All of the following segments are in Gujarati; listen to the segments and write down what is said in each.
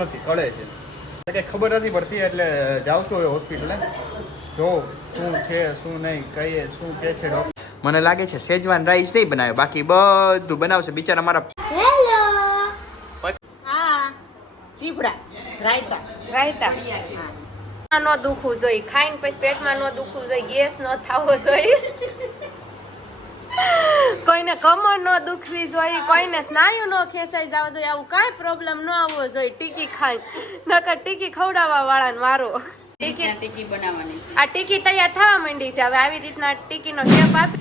નથી કળે છે એટલે કે ખબર નથી પડતી એટલે જાઉં છું હોસ્પિટલે જો શું છે શું નહીં કહીએ શું કે છે ડૉક્ટર. મને લાગે છે સેજવાન રાઈસ નહીં બનાવે, બાકી બધું બનાવશે બિચારા મારા. હેલો. હા ચીપડા રાયતા રાયતા નો દુખવું જોઈએ, ખાઈને પછી પેટમાં નો દુખવું જોઈએ, ગેસ નો થવો જોઈએ, કોઈને કમર નો દુખવી જોઈએ, કોઈને સ્નાયુ નો ખેંચાઈ જવો જોઈએ, આવું કાંઈ પ્રોબ્લેમ ન આવવો જોઈએ ટીકી ખાઈ. નકર ટીકી ખવડાવવા વાળાને વારો. ટીકી બનાવવાની છે. આ ટીકી તૈયાર થવા માંડી છે. હવે આવી રીતના ટીકીનો શેપ આપી.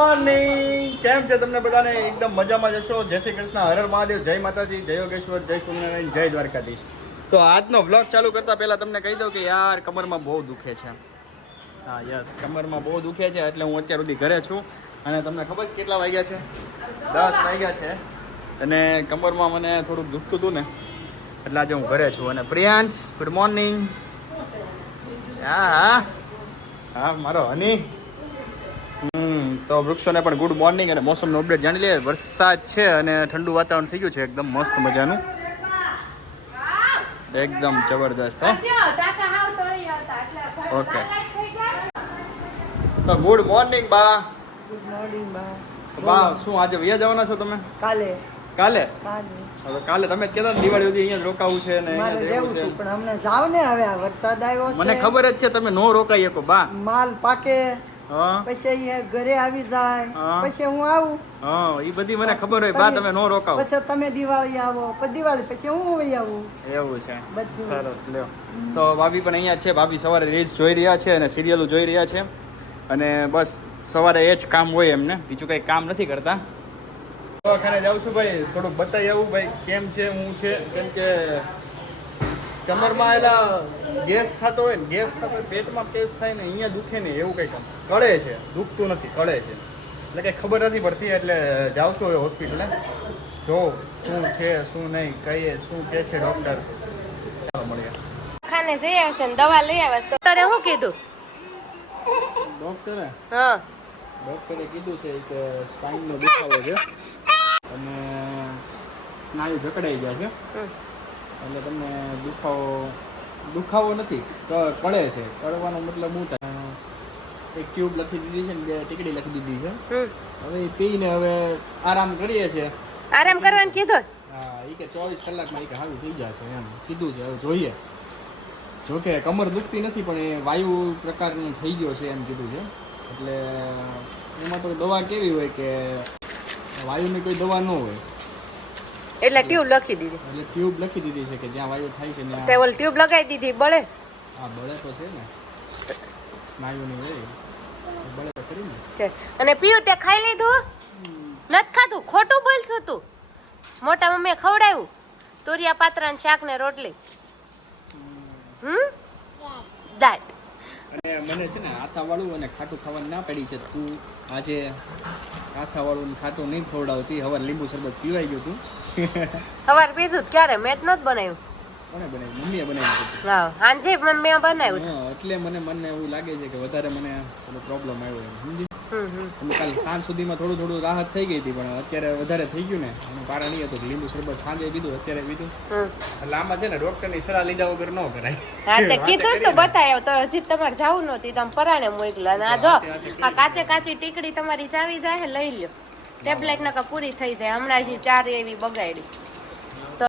મોર્નિંગ, કેમ છે તમને બધાને? એકદમ મજામાં જશો. જય શ્રી કૃષ્ણ, હર હર મહાદેવ, જય માતાજી, જય યોગેશ્વર, જય સ્વામિનારાયણ, જય દ્વારકાધીશ. તો આજનો વ્લોગ ચાલુ કરતા પહેલા તમને કહી દઉં કે યાર કમરમાં બહુ દુખે છે. હા યસ, કમરમાં બહુ દુખે છે એટલે હું અત્યાર સુધી ઘરે છું. અને તમને ખબર છે કેટલા વાગ્યા છે? 10 વાગ્યા છે. અને કમરમાં મને થોડુંક દુખતું હતું ને એટલે આજે હું ઘરે છું. અને પ્રિયાંશ, ગુડ મોર્નિંગ. હા હા મારો હની. તો વૃક્ષોને પણ ગુડ મોર્નિંગ. અને મોસમનો અપડેટ જાણી લઈએ. વરસાદ છે અને ઠંડુ વાતાવરણ થઈ ગયું છે એકદમ મસ્ત મજાનું, એકદમ જબરદસ્ત. ઓકે તો ગુડ મોર્નિંગ બા. ગુડ મોર્નિંગ બા શું આજે વૈયા જવાના છો તમે? કાલે કાલે? હવે કાલે તમે જ કહેતા ને દિવાળી સુધી અહીંયા જ રોકાવું છે ને મારે અહીંયા રહેવું રહેવું હતું છે. પણ હમણાં જાવ ને હવે આ વરસાદ આવ્યો છે. મને ખબર જ છે તમે નો રોકાઈ શકો બા. માલ પાકે હા પછી અહીંયા ઘરે આવી જાય હા. પછી હું આવું હા એ બધી મને ખબર હોય બા, તમે નો રોકાવો. પછી તમે દિવાળી આવો પછી દિવાળી પછી હું વહી આવું એવું છે, બધું. સરસ. લ્યો તો ભાભી પણ અહીંયા જ છે. ભાભી સવારે રીલ્સ જોઈ રહ્યા છે અને સિરિયલો જોઈ રહ્યા છે. અને બસ સવારે એ જ કામ હોય એમને, બીજું કંઈ કામ નથી કરતા. દવાખાને જાઉં છું ભાઈ, થોડુંક બતાવી આવું ભાઈ કેમ છે હું છે. કેમ કે કમરમાં એલા ગેસ થતો હોય ને, ગેસ થતો હોય પેટમાં ગેસ થાય ને અહીંયા દુખે ને એવું કંઈ કામ કળે છે, દુખતું નથી કળે છે એટલે કંઈ ખબર નથી પડતી એટલે જાઉં છું હોસ્પિટલે જો શું છે શું નહીં કહીએ શું કે છે ડૉક્ટર. ચાલો મળીએ. ખાને જઈ આવશે ને દવા લઈ આવ્યા. ડોક્ટરે શું કીધું? ડૉક્ટરે હા ડૉક્ટરે કીધું છે કે સ્પાઇનનો દુખાવો છે અને સ્નાયુ જકડાઈ ગયા છે એટલે તમને દુખાવો નથી, કળે છે. કળવાનો મતલબ શું થાય? એક ટ્યુબ લખી દીધી છે ને 2 ટીકડી લખી દીધી છે. હવે એ પીને હવે આરામ કરીએ છીએ. આરામ કરવાનું કીધું? હા એ કે 24 કલાકમાં એ કે સારું થઈ જશે એમ કીધું છે. હવે જોઈએ. જોકે કમર દુખતી નથી પણ એ વાયુ પ્રકારનું થઈ ગયો છે એમ કીધું છે. એટલે એમાં તો દવા કેવી હોય કે વાયુની કોઈ દવા ન હોય એટલે ટ્યુબ લખી દીધી. એટલે ટ્યુબ લખી દીધી છે કે જ્યાં વાયુ થાય છે તે ત્યાં. ઓલ ટ્યુબ લગાવી દીધી બળે? હા બળે તો છે ને, સ્નાયુની હોય બળે તો ખરી ને. છે. અને પીયું તે ખાઈ લીધું? નથી ખાધું? ખોટું બોલશું તું. મોટા મમ્મીએ ખવડાવ્યું તુરિયા પાત્રા શાક ને રોટલી. દાળ. અને મને છે ને આથાવાળું અને ખાટું ખાવાની ના પડી છે. તું આજે આથાવાળું ને ખાટું નહીં ખવડાવતી. હવે લીંબુ શરબત પીવાઈ ગયું તું. સવાર પીધું ત્યારે મેં જ નહોતું બનાવ્યું. કોણે બનાવ્યું? મમ્મીએ બનાવ્યું હતું. હા હાંજે મમ્મીએ બનાવ્યું. હા એટલે મને એવું લાગે છે કે વધારે મને થોડો પ્રોબ્લેમ આવ્યો એમ સમજી. એટલે કાલ સાંજ સુધીમાં થોડું રાહત થઈ ગઈ હતી પણ અત્યારે વધારે થઈ ગયું ને એનું કારણ એ હતું કે લીંબુ શરબત સાંજે પીધું અત્યારે પીધું. એટલે આમાં છે ને ડૉક્ટરની સલાહ લીધા વગર ન કરાય. હા તે કીધું જ તો બતાવ્યો તો હજી તમારે જવું નહોતું તમે પરાણે મોકલા. અને આ જો આ કાચી ટીકડી તમારી ચાવી જાય લઈ લ્યો. ટેબ્લેટ નકા પૂરી થઈ જાય. હમણાં હજી 4 એવી બગાડી. તો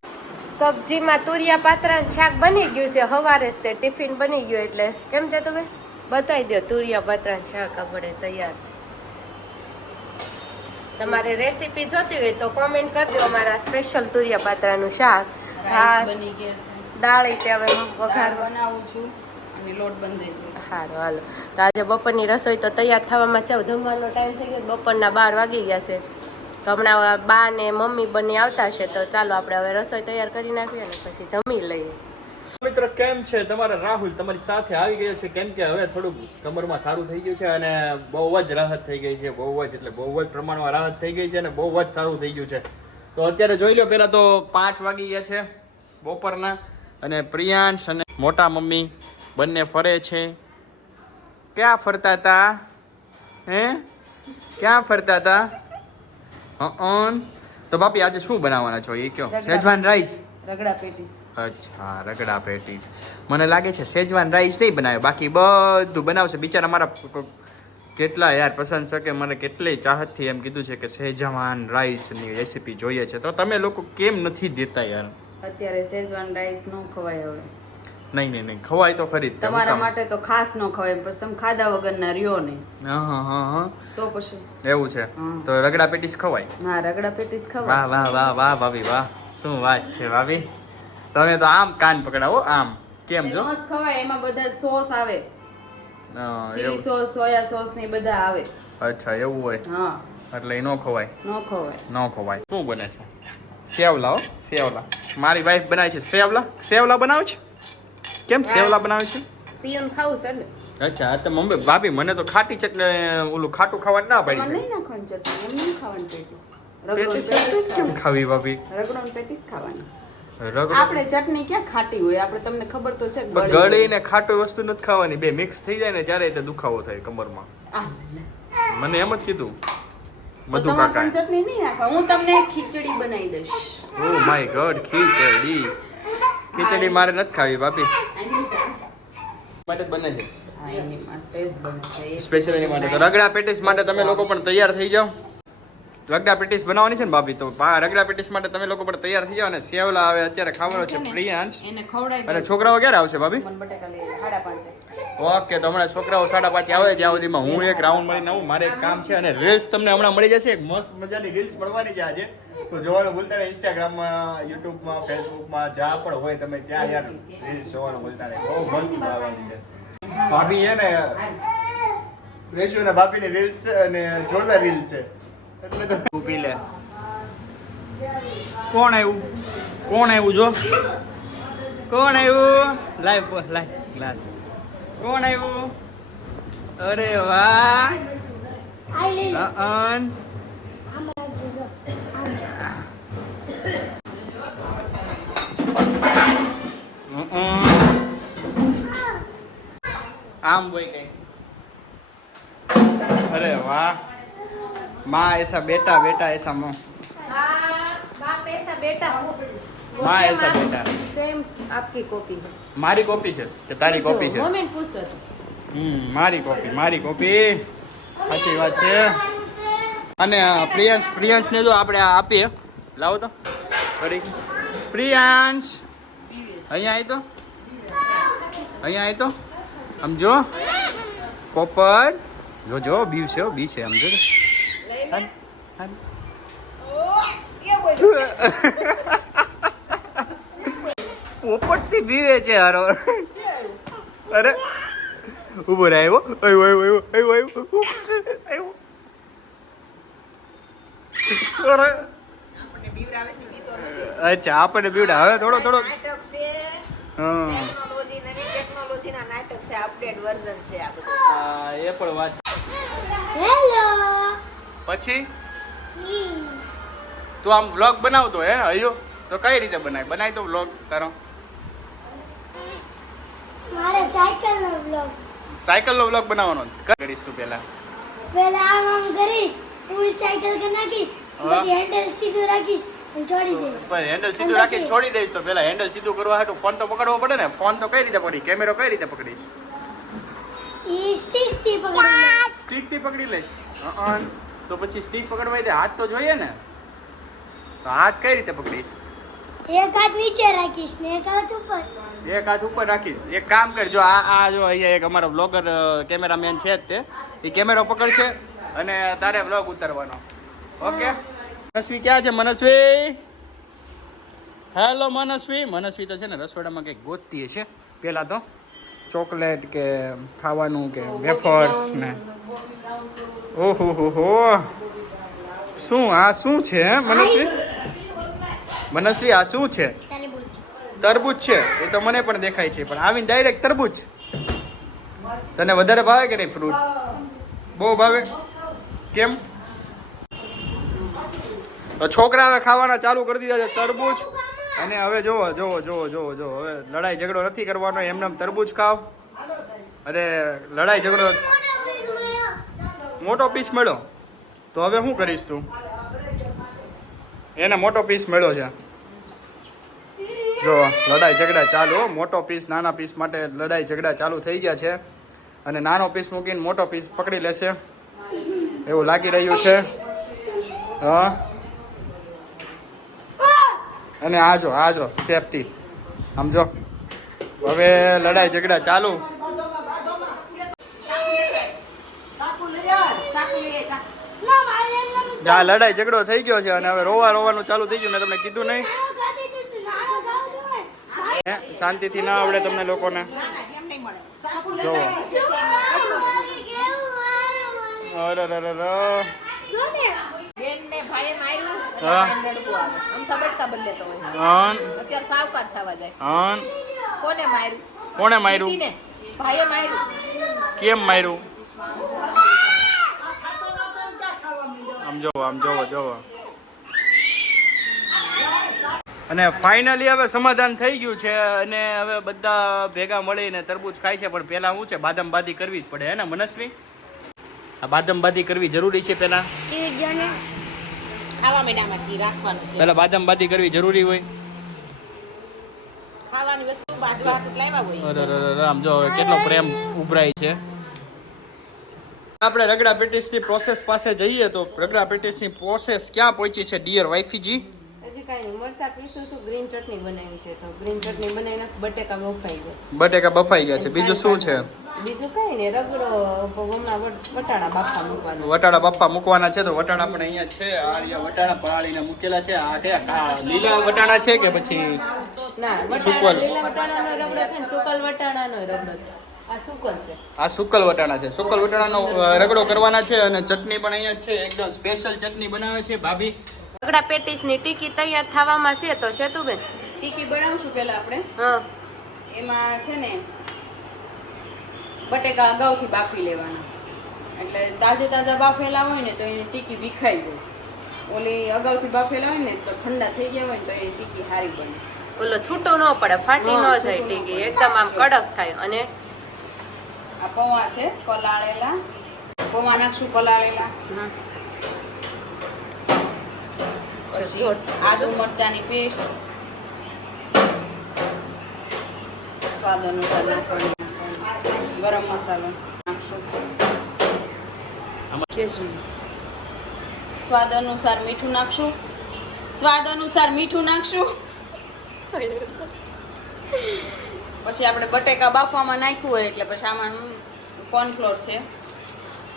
સબ્જીમાં તુરિયા પાત્રા શાક બની ગયું છે. સવારે તે ટિફિન બની ગયું એટલે કેમ છે તમે બતાવી દો. તુરિયા પાત્રા શાક આપણે તૈયાર. તમારે રેસીપી જોતી હોય તો કોમેન્ટ કરજો. અમારા સ્પેશિયલ તુરિયા પાત્રાનું શાક. હા બની ગયા છે. દાળ તે હવે વઘાર બનાવું છું અને લોટ બંધાઈ ગયો. સારું હાલો. તો આજે બપોરની રસોઈ તો તૈયાર થવામાં છે. જમવાનો ટાઈમ થઈ ગયો. બપોરના 12 વાગી ગયા છે. તો હમણાં બા ને મમ્મી બંને આવતા હશે તો ચાલો આપણે હવે રસોઈ તૈયાર કરી નાખીએ અને પછી જમી લઈએ. મિત્રો કેમ છે? તમારા રાહુલ તમારી સાથે આવી ગયો છે. કેમ કે હવે થોડુંક કમરમાં સારું થઈ ગયું છે અને બહુ જ રાહત થઈ ગઈ છે. બહુ જ એટલે બહુ જ પ્રમાણમાં રાહત થઈ ગઈ છે અને બહુ જ સારું થઈ ગયું છે. તો અત્યારે જોઈ લો, પહેલાં તો 5 વાગી ગયા છે બપોરના અને પ્રિયાંશ અને મોટા મમ્મી બંને ફરે છે. ક્યાં ફરતા હતા? ક્યાં ફરતા હતા? તો બાપી આજે શું બનાવવાના છો એ કયો? સેજવાન રાઈસ. રગડા પેટીસ. અચ્છા, રગડા પેટીસ. મને લાગે છે સેજવાન રાઈસ નહીં બનાવે, બાકી બધું બનાવશે. બિચારા મારા કેટલા યાર પસંદ છે કે મને કેટલી ચાહતથી એમ કીધું છે કે સેજવાન રાઈસની રેસીપી જોઈએ છે. તો તમે લોકો કેમ નથી દેતા યાર? અત્યારે શેઝવાન રાઈસ નો ખવાય હવે. નહીં ખવાય તો ખરી જ. તમારા માટે તો ખાસ નો ખવાય, પછી તમે ખાધા વગરના રહ્યો ને. હા તો પછી એવું છે. હા. તો રગડા પેટીસ ખવાય. હા, રગડા પેટીસ વાહ ખવાય. વાહ વાહ વાહ ભાભી વાહ, શું વાત છે ભાભી. તમે તો આમ કાન પકડાવો આમ. કેમ જો? એનો જ ખવાય, એમાં બધા સોસ આવે, ચીલી એવું. સોસ, સોયા સોસ ને એ બધા આવે. અચ્છા એવું હોય હા, એટલે એ ન ખવાય. નો ખવાય. ન ખવાય. શું બને છે? સેવલા. સેવલા મારી વાઈફ બનાવે છે. સેવલા બનાવે છે. કેમ સેવલા બનાવે છે? પિયન ખાવું છે ને? અચ્છા, તો મમ્મી ભાભી મને તો ખાટી ચટણી ઓલું ખાટું ખાવા ના પાડી તમારે છે. નહીં નાખવાની ચટણી, એમ નહીં ખાવાની પેટીસ. રગડો પેટીસ પેટીસ કેમ ખાવી ભાભી? રગડો ને પેટીસ ખાવાની. રગડો આપણે ચટણી ક્યાં ખાટી હોય? આપણે તમને ખબર તો છે. ગળી ને ખાટું વસ્તુ નથી ખાવાની. બે મિક્સ થઈ જાય ને ત્યારે તે દુખાવો થાય કમરમાં. મને એમ જ કીધું મધુ તમારે કાકા. પણ ચટણી નહીં નાખવા, હું તમને ખીચડી બનાવી દઈશ. ઓ માય ગોડ, ખીચડી. ખીચડી મારે નથી ખાવી ભાભી. માટે બને છે હા, એની માટે જ બને છે. સ્પેશિયલ એની માટે. તો રગડા પેટીસ માટે તમે લોકો પણ તૈયાર થઈ જાઓ. રગડા પેટીસ બનાવવાની છે ને ભાભી, તો રગડા પેટીસ માટે તમે લોકો પણ તૈયાર થઈ જાઓ. અને સેવલા આવે અત્યારે ખાવાનો છે પ્રિયાંશ. એને ખવડાવી અને દઈશ. છોકરાઓ ક્યારે આવશે ભાભી? મને બટાકા લઈ 5:30. ઓકે, તો હમણાં છોકરાઓ 5:30 આવે ત્યાં સુધીમાં હું એક રાઉન્ડ મળીને આવું. મારે એક કામ છે અને રીલ્સ તમને હમણાં મળી જશે. એક મસ્ત મજાની રીલ્સ મળવાની છે આજે. તો જોવાનું ભૂલતા નહીં. ઇન્સ્ટાગ્રામમાં, યુટ્યુબમાં, ફેસબુકમાં જ્યાં પણ હોય તમે ત્યાં યાર રીલ્સ જોવાનું ભૂલતા નહીં. બહુ મસ્ત આવવાની છે. ભાભી છે ને રેશુ અને ભાભીની રીલ્સ અને જોરદાર રીલ્સ છે. એટલે તો ઊભી લે. કોણ આવ્યું જો? કોણ આવ્યું? લાય ગ્લાસ. કોણ આવ્યું? અરે વાહ. અન આમ બોય કઈ. અરે વાહ. माँ ऐसा बेटा, बेटा ऐसा माँ. बाप ऐसा बेटा. माँ ऐसा बेटा. सेम आपकी कॉपी है. મારી કોપી છે કે તારી કોપી છે? મમ્મીને પૂછો તો. મારી કોપી. સાચી વાત છે. અને પ્રિયાંશને જો આપણે આ આપીએ. લાવો તો ઘડી. પ્રિયાંશ અહીંયા આવી તો આમ જો. પોપટ જો બી છે આમ જો. પોપટ થી બીવે છે હારો. અરે ઉભો રહે. આવ્યો. અચ્છા, આપણને બીવડા. હવે થોડો હા, એ પણ વાત છે. પછી તું આમ વ્લોગ બનાવતો હે અયો? તો કઈ રીતે બનાય તો વ્લોગ તારો? મારે સાયકલ નો વ્લોગ બનાવવાનો. કરીશ તું પહેલા આમ કરીશ, ફૂલ સાયકલ કે નાખીશ, પછી હેન્ડલ સીધું રાખીશ અને છોડી દઈશ. પણ હેન્ડલ સીધું રાખી છોડી દઈશ. તો પેલા હેન્ડલ સીધું કરવા હાટુ ફોન તો પકડવો પડે ને. ફોન તો કઈ રીતે પકડી? કેમેરો કઈ રીતે પકડીશ? ઈ સ્ટીક થી પકડી સ્ટીક થી પકડી લઈશ. તો પછી સ્ટીક પકડવા દે, હાથ તો જોઈએ ને. તો હાથ કઈ રીતે પકડીશ? એક હાથ નીચે રાખીશ ને એક હાથ ઉપર. એક હાથ ઉપર રાખી. એક કામ કર, જો આ જો અહીંયા એક અમારો બ્લોગર કેમેરામેન છે જ તે. એ કેમેરો પકડશે અને તારે બ્લોગ ઉતારવાનો. ઓકે. મનસ્વી ક્યાં છે? મનસ્વી, હેલો મનસ્વી. મનસ્વી તો છે ને રસોડામાં કંઈક ગોતતી હશે. પહેલાં તો ચોકલેટ કે ખાવાનું કે વેફર્સ ને. ઓહો શું છે મનસ્વી આ શું છે? તરબૂચ છે. એ તો મને પણ દેખાય છે, પણ આવીને ડાયરેક્ટ તરબૂચ. તને વધારે ભાવે કે નહીં ફ્રૂટ? બહુ ભાવે. કેમ? તો છોકરા હવે ખાવાના ચાલુ કરી દીધા છે તરબૂચ. અને હવે જોવો હવે લડાઈ ઝઘડો નથી કરવાનો. એમને તરબૂચ ખાવ. અરે લડાઈ ઝઘડો. મોટો પીસ મળ્યો તો હવે શું કરીશ તું? એને મોટો પીસ મળ્યો છે. જો લડાઈ ઝઘડા ચાલુ હો. મોટો પીસ નાના પીસ માટે લડાઈ ઝઘડા ચાલુ થઈ ગયા છે અને નાનો પીસ મૂકીને મોટો પીસ પકડી લેશે એવું લાગી રહ્યું છે. હા અને આ જો સેફટી આમ જો હવે લડાઈ ઝઘડા ચાલુ. જા લડાઈ ઝઘડો થઈ ગયો છે અને હવે રોવાનું ચાલુ થઈ ગયું. મેં તમને કીધું નહીં શાંતિથી ના આવડે તમને લોકોને. જો કોને માર્યું? કેમ માર્યું? આમ જોવો. અને ફાઇનલી હવે સમાધાન થઈ ગયું છે અને હવે બધા ભેગા મળીને તરબૂચ ખાય છે. પણ પહેલા શું છે, બાદામબાદી કરવી જ પડે હે ને મનસ્વી? આ બાદામબાદી કરવી જરૂરી છે પહેલા. પહેલા બાદામબાદી કરવી જરૂરી હોય. આમ જો કેટલો પ્રેમ ઉભરાય છે. આપણે રગડા પેટીસની પ્રોસેસ પાસે જઈએ તો રગડા પેટીસની પ્રોસેસ ક્યાં પહોંચી છે ડિયર વાઇફીજી? હજી કાંઈ નહીં, મરચા પીસું છું, ગ્રીન ચટણી બનાવી છે તો ગ્રીન ચટણી બનાવીને બટેકા બફાઈ ગયા. બટેકા બફાઈ ગયા છે. બીજું શું છે? બીજું કઈ નહીં, રગડો હમણાં વટાણા બાફા મૂકવાનું. વટાણા બાફા મૂકવાના છે તો વટાણા પણ અહીંયા છે. આ રહ્યા વટાણા પાળીને મૂકેલા છે. આ કે લીલા વટાણા છે કે પછી ના, વટાણા લીલા વટાણાનો રગડો થાય ને સુકલ વટાણાનો રગડો થાય. આ સુકલ છે. આ સુકલ વટાણા છે. સુકલ વટાણાનો રગડો કરવાના છે અને ચટણી પણ અહીંયા જ છે. એકદમ સ્પેશિયલ ચટણી બનાવે છે ભાભી. રગડા પેટીસની ટીકી તૈયાર થવામાં છે તો સેતુબેન ટીકી બનાવશું પહેલા આપણે. હા, એમાં છે ને બટેકા અગાઉથી બાફી લેવાના, એટલે તાજા બાફેલા હોય ને તો એની ટીકી વિખાઈ જાય. ઓલી અગાઉથી બાફેલા હોય ને તો ઠંડા થઈ ગયા હોય ને તો એની ટીકી સારી બને. ઓલો છૂટું ન પડે, ફાટી ન જાય ટીકી, એકદમ આમ કડક થાય. અને આ પૌવા છે પલાળેલા, પૌવા નાખશું પલાળેલા. પછી આદુ મરચાની પેસ્ટ, સ્વાદ અનુસાર નાખવાનું, ગરમ મસાલો નાખશું, સ્વાદ અનુસાર મીઠું નાખશું, પછી આપણે બટેકા બાફવામાં નાખ્યું હોય એટલે પછી આમાં કોર્નફ્લોર છે,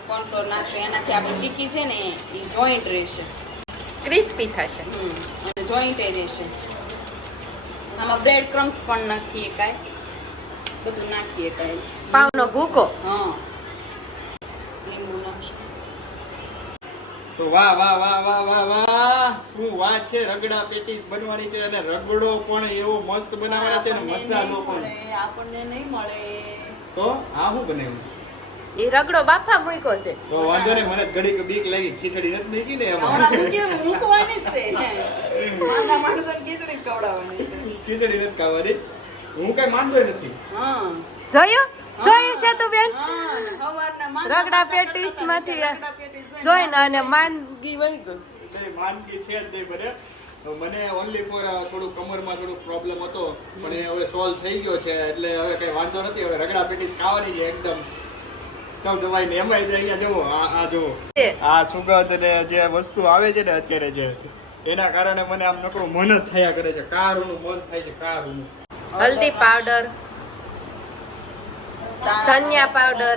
કોર્નફ્લોર નાખશું. એનાથી આપણી ટીકી છે ને એ જોઈન્ટ રહેશે, ક્રિસ્પી થશે અને જોઈન્ટ રહેશે. આમાં બ્રેડ ક્રમ્સ પણ નાખીએ, કાંઈ બધું નાખીએ કાંઈ. પાવનો ભૂકો. હા, લીંબુ નાખશું. તો વાહ શું વાત છે. રગડા પેટીસ બનવાની છે અને રગડો પણ એવો મસ્ત બનાવવાનો છે ને મસાલો પણ. આપણને નહીં મળે તો આ શું બનાવ્યું? એ રગડો બાફા મૂક્યો છે. તો વાંધો નહીં, મને ઘડીક બીક લાગી. ખીચડી નથી મૂકી ને એમાં? મૂકવાની જ છે. માંદા માણસોને ખીચડી ખવડાવવાની છે. ખીચડી નથી ખાવાની. હું કઈ માંદો નથી. હા, જોયું છે તું બેન? સવારના રગડા પેટીસ માંથી જોઈને અને માંદગી વહી ગઈ. નહીં, માંદગી છે જ નહીં મને. મને ઓનલી ફોર થોડું કમરમાં થોડું પ્રોબ્લેમ હતો પણ એ હવે સોલ્વ થઈ ગયો છે એટલે હવે કઈ વાંધો નથી. હવે રગડા પેટીસ ખાવાની છે એકદમ ચમ દવાઈ ને એમાં અહીંયા જુઓ આ જુઓ આ સુગંધ ને જે વસ્તુ આવે છે ને અત્યારે જે એના કારણે મને આમ નકરું મન જ થયા કરે છે. કારુનું મન થાય છે, કારુનું. હલ્દી પાવડર, ધનિયા પાવડર,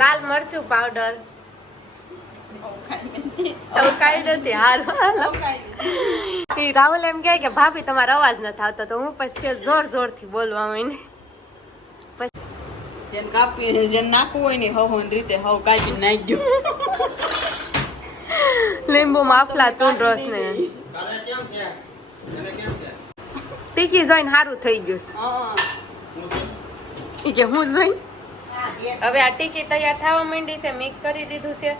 લાલ મરચું પાવડર. કઈ નથી હાલ. રાહુલ એમ કહે કે ભાભી તમારો અવાજ નથી આવતો તો હું પછી જોરથી બોલવા માંડી. જેને કાપી જેને નાખવું હોય ને હવન રીતે હવ કાપી નાખજો. લીંબુ માફલા તું રસ ને ટીકી જોઈને સારું થઈ ગયું. ઈ કે હું જોઈ હવે આ ટીકી તૈયાર થવા માંડી છે, મિક્સ કરી દીધું છે.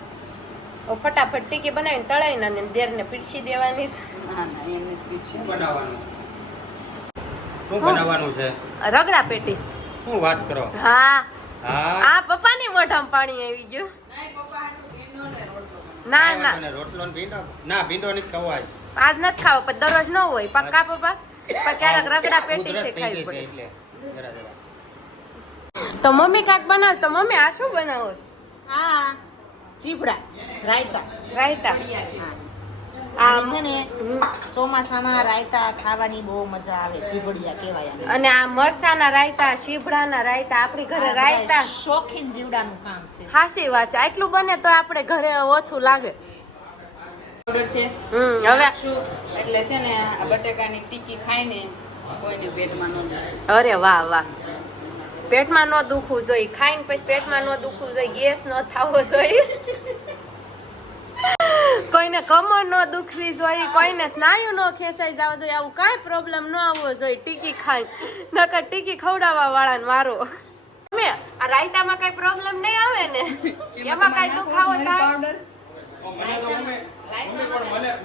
ફટાફટ ટીકી બનાવીને તળાઈને અને દેરને પીરસી દેવાની છે. શું બનાવવાનું છે? રગડા પેટીસ. શું વાત કરો? હા હા, આ પપ્પાની મોઢામાં પાણી આવી ગયું. ના કાંઈ ના વાંધો નહીં. રોટલો ને ભીંડો ના ભીંડો નથી ખવાય આજ નથી ખાવો પણ દરરોજ ન હોય પક્કા પપ્પા પણ ક્યારેક રગડા પેટી ઉધરસ છે થઈ ખાવી ગઈ છે પડે એટલે જરા જરા તો મમ્મી કાંઈક બનાવશ તો મમ્મી આ શું બનાવો છો? હા ચીપડા રાયતા રાયતા આ આ છે ને હમ. ચોમાસામાં રાયતા ખાવાની બહુ મજા આવે ચીબડિયા કહેવાય આને. અને આ મરસાના રાયતા શીભડાના રાયતા આપણી ઘરે આ રાયતા બધાય શોખીન જીવડાનું કામ છે હાસી વાત છે આટલું બને તો આપણે ઘરે ઓછું લાગે ઓર્ડર છે હવે નાખશું એટલે છે ને આ બટેકાની ટીકી ખાઈને કોઈને પેટમાં ન જાય. અરે વાહ વાહ પેટમાં ન દુખવું જોઈએ ખાઈને પછી પેટમાં ન દુખવું જોઈએ ગેસ ન થવો જોઈએ કોઈને કમર ન દુખવી જોઈએ કોઈને સ્નાયુ ન ખેંચાઈ જવો જોઈએ આવું કાંઈ પ્રોબ્લેમ ન આવવો જોઈએ ટીકી ખાઈ નકર ટીકી ખવડાવવા વાળાને વારો તમે આ રાયતામાં કઈ પ્રોબ્લેમ નહીં આવે ને એમાં કઈ દુખાવો થાય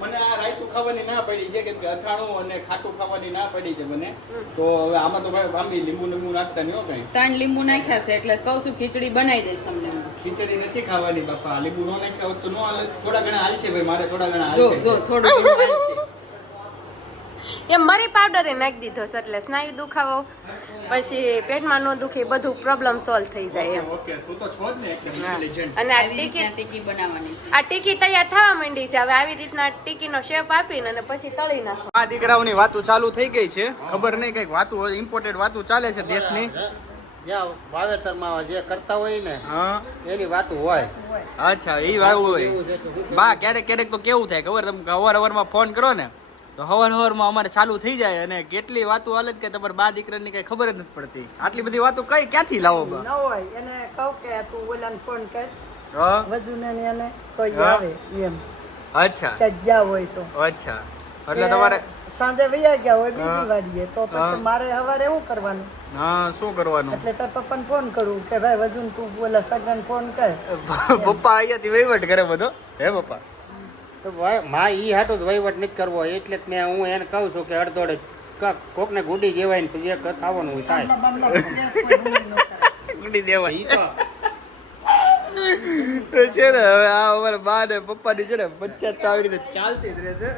મને આ રાયતું ખાવાની ના પડી છે કેમ કે અથાણું અને ખાટું ખાવાની ના પડી છે મને તો હવે આમાં તો ભાઈ આમ લીંબુ નાખતા નહીં હો કઈ 3 લીંબુ નાખ્યા છે એટલે કહું છું ખીચડી બનાવી દઈશ તમને. ખીચડી નથી ખાવાની બાપા લીંબુ નો નાખ્યા હોત તો નો હાલે થોડા ઘણા હાલ છે ભાઈ મારે થોડા ઘણા જો હાલ જો છે થોડું લીંબુ હાલ છે. એમ મરી પાવડર નાખી દીધો છે એટલે સ્નાયુ દુખાવો પછી પેટમાં ન દુખે બધું પ્રોબ્લેમ સોલ્વ થઈ જાય એમ ઓકે તું તો છો જ ને એકદમ લેજેન્ડ અને આ આવી ટીકી રીતના ટીકી બનાવવાની છે. આ ટીકી તૈયાર થવા માંડી છે હવે આવી રીતના ટીકીનો શેપ આપીને અને પછી તળી નાખો આ દીકરાઓની વાતો ચાલુ થઈ ગઈ છે ખબર નહીં કઈક વાતો ઇમ્પોર્ટન્ટ વાતો ચાલે છે દેશની જ્યાં વાવેતરમાં જે કરતા હોય ને હા એની વાત હોય અચ્છા એ વાત હોય એવું છે તો શું કહેવું? બા ક્યારેક ક્યારેક તો કેવું થાય ખબર તમે હવારમાં ફોન કરો ને તો હવારમાં અમારે ચાલુ થઈ જાય અને કેટલી વાતો હાલે કે તમારે બા દીકરાની કઈ ખબર જ નથી પડતી આટલી બધી વાતો કઈ ક્યાંથી લાવો બા ન હોય એને કહું કે તું ઓલાને ફોન કર હા? વજુને ને એને કોઈ હા. આવે એમ અચ્છા કે ગયા હોય તો અચ્છા એટલે તમારે સાંજે વૈયા ગયા હોય હા. બીજી વાડીએ તો હા. પછી મારે સવારે શું કરવાનું હા શું કરવાનું એટલે તાર પપ્પાને ફોન કરું કે ભાઈ વજુન તું ઓલા સગરાને ફોન કર પપ્પા અહીંયાથી વહીવટ કરે બધો હે પપ્પા તો માં ઈ હાટું જ વહીવટ નથી કરવો એટલે જ મેં હું એને કહું છું કે અડધોડે કોકને ગુડી કહેવાય ને પછી જે ખાવાનું હોય થાય ગુડી દેવાય ઈ તો તો છે ને હવે આ અમારા બા ને પપ્પાની છે ને પંચાયત તો આવી રીતે ચાલતી જ રહેશે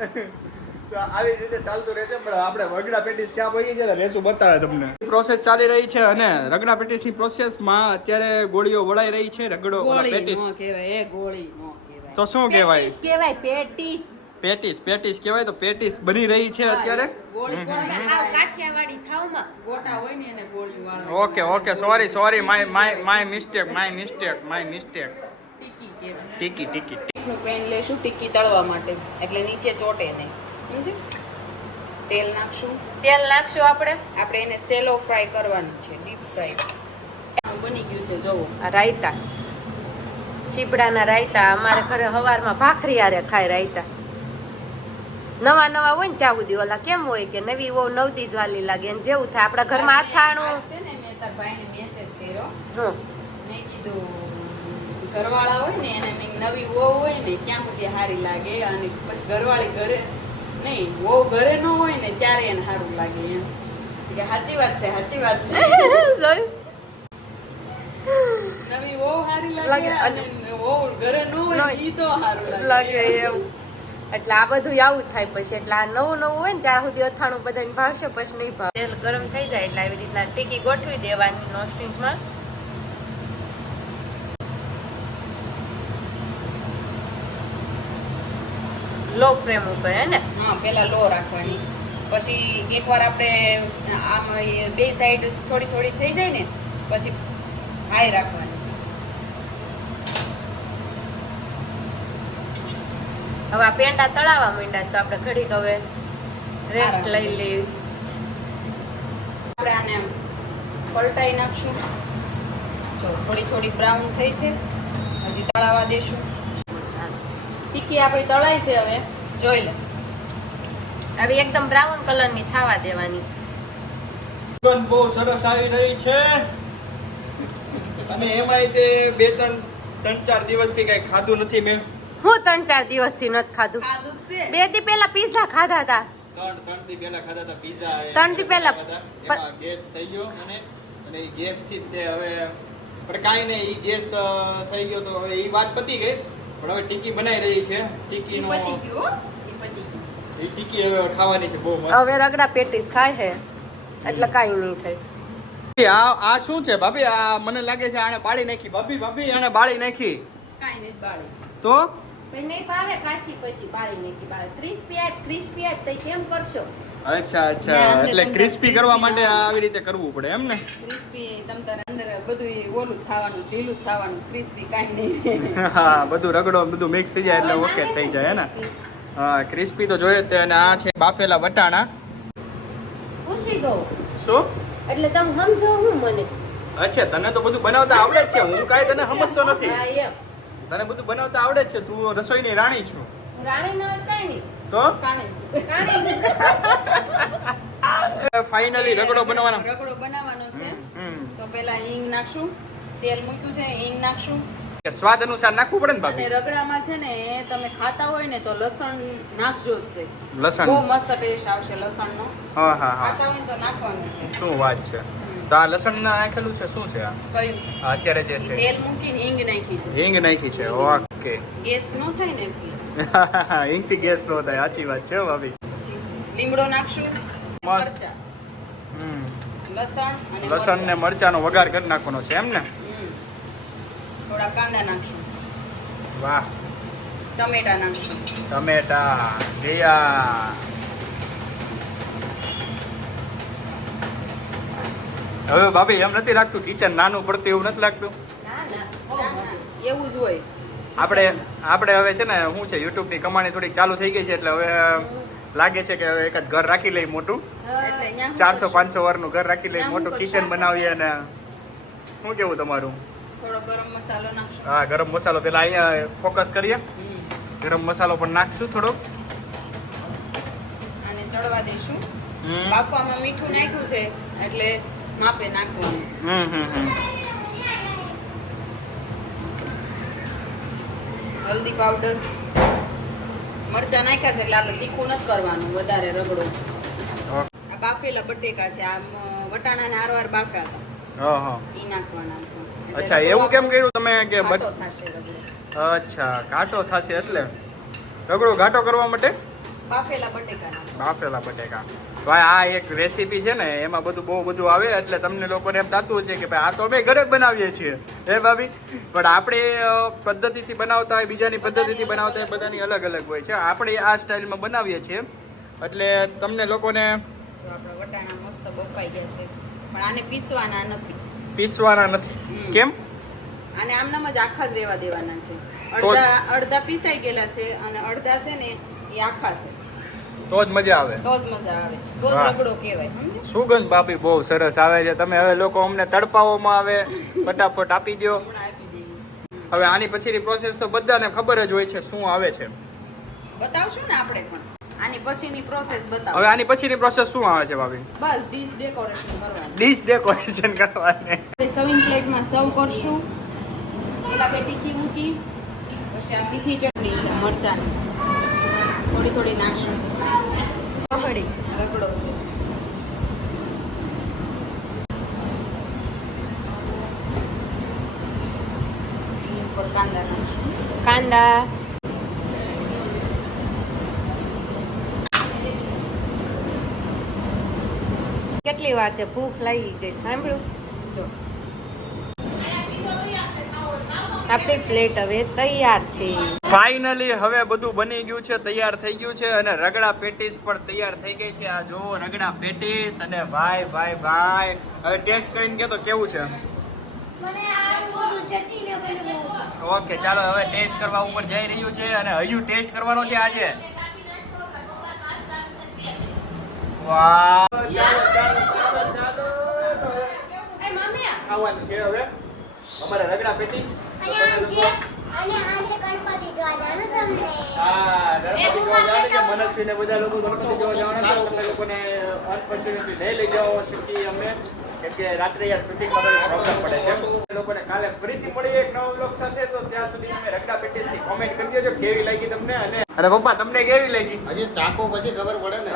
તો આવી રીતે ચાલતું રહેશે પણ આપણે રગડા પેટીસ ક્યાં પડી છે ને રેસું બતાવે તમને પ્રોસેસ ચાલી રહી છે અને રગડા પેટીસની પ્રોસેસમાં અત્યારે ગોળીઓ વળાઈ રહી છે રગડો ઓલા ગોળી પેટીસ નો કહેવાય એ ગોળી નો કહેવાય. તો શું કહેવાય કહેવાય પેટીસ પેટીસ કહેવાય તો પેટીસ બની રહી છે અત્યારે ગોળી ગોળી આવ કાઠિયાવાડી થાવમાં ગોટા હોય ને એને ગોળી વાળવા. ઓકે સોરી માય મિસ્ટેક ટીકી કહેવાય. ટીકી ટીકીનું પેન લેશું ટીકી તળવા માટે એટલે નીચે ચોટે નહીં સમજે. તેલ નાખશું તેલ નાખશું આપણે એને સેલો ફ્રાય કરવાનું છે ડીપ ફ્રાય. બની ગયું છે જોવો. આ રાયતા શીપડાના રાયતા અમારે ઘરે હવારમાં ભાખરી હારે ખાય રાયતા નવા હોય ને ત્યાં સુધી ઓલા કેમ હોય કે નવી વહુ નવદી જ વાલી લાગે એને જેવું થાય આપણા ઘરમાં અથાણું આજ છે ને મેં તાર ભાઈને મેસેજ કર્યો હમ મેં કીધું ઘરવાળા હોય ને એને મેં નવી વહુ હોય ને ક્યાં સુધી સારી લાગે અને પછી ઘરવાળી ઘરે નહીં વહુ ઘરે ન હોય ને ત્યારે એને સારું લાગે એમ કે સાચી વાત છે જોયું? નવી વહુ સારી લાગે લાગે અને અને વહુ ઘરે ન હોય ને ઈ તો સારું લાગે એમ એટલે આ બધું આવું જ થાય પછી એટલે આ નવું હોય ને ત્યાં સુધી અથાણું બધાને ભાવશે પછી નહીં ભાવે તેલ ગરમ થઈ જાય એટલે આવી રીતના ટીકી ગોઠવી દેવાની નોનસ્ટિકમાં લો ફ્લેમ ઉપર હે ને હા પેલા લો રાખવાની પછી એકવાર આપણે આમ બે સાઈડ થોડી થઈ જાય ને પછી હાઈ રાખવાની. હવે આ પેંડા તળાવવા માંડ્યા તો આપણે ઘડીક હવે રેસ્ટ લઈ લેવી આપણે આને પલટાઈ નાખશું. જો થોડી બ્રાઉન થઈ છે હજી તળાવા દેશું. ટીકી આપણી તળાઈ છે હવે જોઈ લે. હવે એકદમ બ્રાઉન કલરની થવા દેવાની સુગંધ બહુ સરસ આવી રહી છે અને એમાંય તે 3-4 દિવસથી કઈ ખાધું નથી મેં હું 3-4 દિવસથી નથી ખાધું ખાધું જ છે. 2 દી પહેલા પીઝા ખાધા હતા 3 દી પહેલા ખાધા હતા પીઝા 3 દી પહેલા એમાં ગેસ થઈ ગયો અને એ ગેસ થી તે હવે પણ કાંઈ નહીં એ ગેસ થઈ ગયો તો હવે એ વાત પતી ગઈ પણ હવે ટીકી બનાવી રહી છે ઈ ટીકીનો પતી ગયું હો, ઈ પતી ગયું. એ ટીકી હવે ખાવાની છે બહુ મસ્ત. હવે રગડા પેટીસ ખાય છે એટલે કાંઈ નહીં થાય. આ શું છે ભાભી? આ મને લાગે છે આને બાળી નાખી. ભાભી આને બાળી નાખી. કાંઈ નથી બાળી. તો પણ નહીં ભાવે કાશી પછી બાળી નાખી બાળી ક્રિસ્પી આપ તઈ કેમ કરશો? અચ્છા ને અંદર એટલે તમને ક્રિસ્પી કરવા crispy માટે આવી રીતે કરવું પડે એમ ને? ક્રિસ્પી તમ તારે અંદર બધું ઓલું જ ખાવાનું, ઢીલું જ ખાવાનું, ક્રિસ્પી કાંઈ નહીં. હા બધું રગડો બધું મિક્સ થઈ જાય એટલે ઓકે થઈ જાય હે ને? હા ક્રિસ્પી તો જોઈએ જ તે. અને આ છે બાફેલા વટાણા. પૂછી દો શું? એટલે તમે સમજો હું મને. અચ્છા તને તો બધું બનાવતા આવડે જ છે. હું કાંઈ તને સમજતો નથી. હા એમ તને બધું બનાવતા આવડે જ છે. તું રસોઈની રાણી છું. રાણી ના કાંઈ નહીં તો કાંઈ ફાઇનલી રગડો બનાવવાનો. રગડો બનાવવાનો છે. હમ. તો પેલા હિંગ નાખશું, તેલ મૂક્યું છે, હિંગ નાખશું. કે સ્વાદ અનુસાર નાખવું પડે ને અને ભાભી? રગડામાં છે ને તમે ખાતા હોય ને તો લસણ નાખજો જ તે. લસણ. બહુ મસ્ત ટેસ્ટ આવશે લસણનો. હા હા હા ખાતા હોય ને તો નાખવાનું છે. શું વાત છે. તો આ લસણ નાખેલું છે શું છે આ? કયું? આ અત્યારે જે છે તેલ મૂકીને હિંગ નાખી છે. હિંગ નાખી છે. ઓકે. ગેસ ન થાય ને એટલે. હિંગથી ગેસ નો થાય. સાચી વાત છે હો ભાભી. પછી લીમડો નાખશું, મસ્ત. મરચાં, હમ. લસણ અને લસણ ને મરચાં. મરચાનો વઘાર કરી નાખવાનો છે એમ ને? થોડા કાંદા નાખશું, વાહ. ટમેટા નાખશું. ટમેટા ગયા. હવે ભાભી એમ નથી લાગતું કિચન નાનું પડતું એવું નથી લાગતું? એવું જ હોય. આપણે હવે છે ને શું છે યુટ્યુબની કમાણી થોડીક ચાલુ થઈ ગઈ છે એટલે હવે લાગે છે કે હવે એકાદ ઘર રાખી લઈ મોટું. એટલે ન્યા શું 400-500 વારનું ઘર રાખી લઈ ત્યાં મોટું શું કિચન કરશું? બનાવીએ. અને શું કેવું તમારું? થોડો ગરમ મસાલો નાખશું. હા ગરમ મસાલો પેલા અહીંયા ફોકસ કરીએ. ગરમ મસાલો પણ નાખશું થોડોક. અને ચડવા દઈશું. હમ. બાફવામાં મીઠું નાખ્યું છે એટલે માપે નાખવાનું. હલ્દી પાવડર, મરચાં નાખ્યા છે એટલે આપણે તીખું નથી કરવાનું વધારે રગડો. આ બાફેલા બટેકા છે, આ વટાણાને હારવાર બાફ્યા હતા હા ઈ નાખવાના છે. એટલે અચ્છા રગડો એવું કેમ કર્યું તમે કે ઘાટો થશે રગડો. અચ્છા ઘાટો થશે એટલે રગડો ઘાટો કરવા માટે બાફેલા બટેકા નાખવાના. બાફેલા બટેકા. ભાઈ આ એક રેસીપી છે ને એમાં બધું બહુ બધું આવે એટલે તમને લોકોને એમ થતું છે કે ભાઈ આ તો અમે ઘરે જ બનાવીએ છીએ હે ભાભી. પણ આપણે પદ્ધતિથી બનાવતા હોય, બીજાની પદ્ધતિથી બનાવતા હોય, બધાની અલગ અલગ હોય છે. આપણે આ સ્ટાઇલમાં બનાવીએ છીએ એટલે તમને લોકોને જો આપણા વટાણા મસ્ત બફાઈ ગયા છે પણ આને પીસવાના નથી. પીસવાના નથી. કેમ? આને આમનામ જ આખા જ રહેવા દેવાના છે. તો અડધા પીસાઈ ગયેલા છે અને અડધા છે ને એ આખા છે. તો જ મજા આવે. તો જ મજા આવે. તો જ વાહ. રગડો કહેવાય. સમજ્યા? સુગંધ ભાભી બહુ સરસ આવે છે. તમે હવે લોકો અમને તડપાવવામાં આવે ફટાફટ આપી દો. હમણાં આપી દેવી. હવે આની પછીની પ્રોસેસ તો બધાને ખબર જ હોય છે શું આવે છે. બતાવશું ને આપણે પણ આની પછીની પ્રોસેસ હવે બતાવો. આની પછીની પ્રોસેસ શું આવે છે ભાભી? બસ ડીશ ડેકોરેશન કરવાનું. ડીશ ડેકોરેશન કરવાની. આપણે સર્વિંગ પ્લેટમાં સર્વ કરશું. પેલા બે ટીકી મૂકી પછી આ મીઠી ચટણી છે મરચાંની થોડી થોડી નાખશું. રગડો છે. એની ઉપર કાંદા નાખશું. કાંદા કેટલી વાર છે? ભૂખ લાગી ગઈ. સાંભળ્યું? જો આપણી પ્લેટ હવે તૈયાર છે. ફાઇનલી હવે બધું બની ગયું છે, તૈયાર થઈ ગયું છે અને રગડા પેટીસ પણ તૈયાર થઈ ગઈ છે. આ જો રગડા પેટીસ અને ભાઈ હવે ટેસ્ટ કરીને કે તો કેવું છે? મને આ બધું ચટણી ને બધું બહુ ગમે. ઓકે ચાલો હવે ટેસ્ટ કરવા ઉપર જઈ રહ્યું છે અને હજુ ટેસ્ટ કરવાનો છે આજે. વાહ ખાવાનું છે હવે અમારે રગડા પેટીસ. અને આજે ગણપતિ જોવા જવાનું સમજે. હા ગણપતિ જોવા જવાનું છે. મનસ્વી ને બધા લોકો ગણપતિ જોવા જવાના છે. તમે લોકોને અનફોર્ચ્યુનેટલી નહીં લઈ જાઓ શકી અમે કેમ કે રાત્રે યાર શૂટિંગ કરવાની પ્રોબ્લેમ પડે છે. એ લોકોને કાલે ફરીથી મળીએ એક નવા બ્લોગ સાથે. તો ત્યાં સુધી તમે રગડા પેટીસની કોમેન્ટ કરી દેજો કેવી લાગી તમને. અને પપ્પા તમને કેવી લાગી? હજી ચાખો પછી ખબર પડે ને.